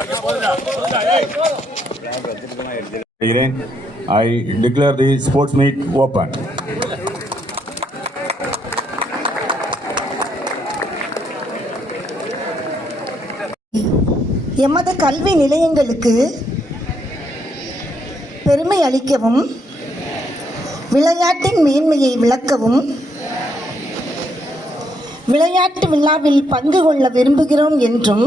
I declare the sports meet open. எமது கல்வி நிலையங்களுக்கு பெருமை அளிக்கவும் விளையாட்டின் மேன்மையை விளக்கவும் விளையாட்டு விழாவில் பங்கு கொள்ள விரும்புகிறோம் என்றும்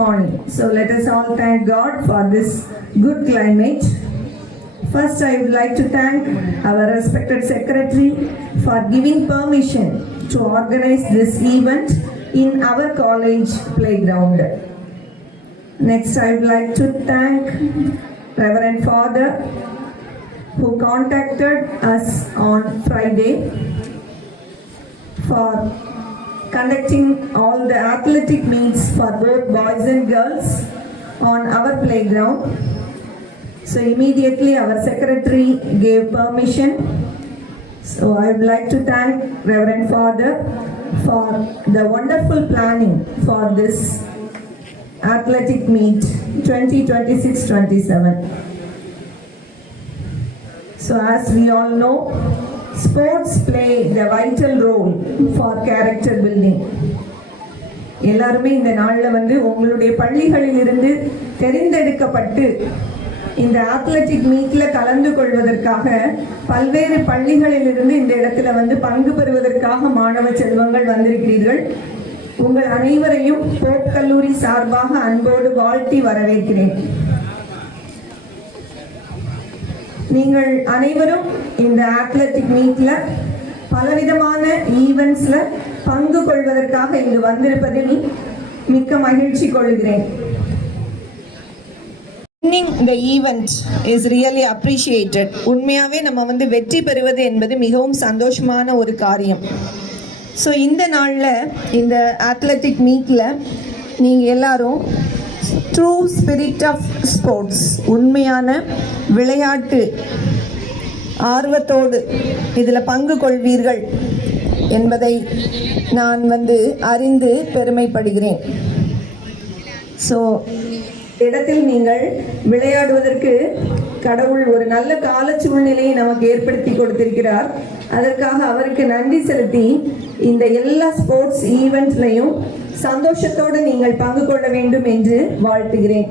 Morning. So let us all thank God for this good climate. First, I would like to thank our respected secretary for giving permission to organize this event in our college playground. Next, I would like to thank Reverend Father who contacted us on Friday for conducting all the athletic meets for both boys and girls on our playground. So immediately our secretary gave permission. So I would like to thank Reverend Father for the wonderful planning for this athletic meet 2026-27. So as we all know, sports play the vital role for character building. எல்லாருமே இந்த நாளில் உங்களுடைய பள்ளிகளில் இருந்து தெரிந்தெடுக்கப்பட்டு இந்த athletic மீட்ல கலந்து கொள்வதற்காக பல்வேறு பள்ளிகளில் இருந்து இந்த இடத்துல பங்கு பெறுவதற்காக மாணவ செல்வங்கள் வந்திருக்கிறீர்கள். உங்கள் அனைவரையும் போப் கல்லூரி சார்பாக அன்போடு வாழ்த்தி வரவேற்கிறேன். நீங்கள் அனைவரும் இந்த அத்லெட்டிக் மீட்ல பலவிதமான ஈவென்ட்ஸ்ல பங்கு கொள்வதற்காக இங்கு வந்திருப்பதில் மிக்க மகிழ்ச்சி கொள்கிறேன். Winning the event is really appreciated. உண்மையாவே நம்ம வெற்றி பெறுவது என்பது மிகவும் சந்தோஷமான ஒரு காரியம். ஸோ இந்த நாளில் இந்த அத்லெட்டிக் மீட்ல நீங்கள் எல்லாரும் ட்ரூ ஸ்பிரிட் ஆஃப் ஸ்போர்ட்ஸ், உண்மையான விளையாட்டு ஆர்வத்தோடு இதில் பங்கு கொள்வீர்கள் என்பதை நான் அறிந்து பெருமைப்படுகிறேன். ஸோ இடத்தில் நீங்கள் விளையாடுவதற்கு கடவுள் ஒரு நல்ல கால சூழ்நிலையை நமக்கு ஏற்படுத்தி கொடுத்திருக்கிறார். அதற்காக அவருக்கு நன்றி செலுத்தி இந்த எல்லா ஸ்போர்ட்ஸ் ஈவெண்ட்ஸ்லையும் சந்தோஷத்தோடு நீங்கள் பங்கு கொள்ள வேண்டும் என்று வாழ்த்துகிறேன்.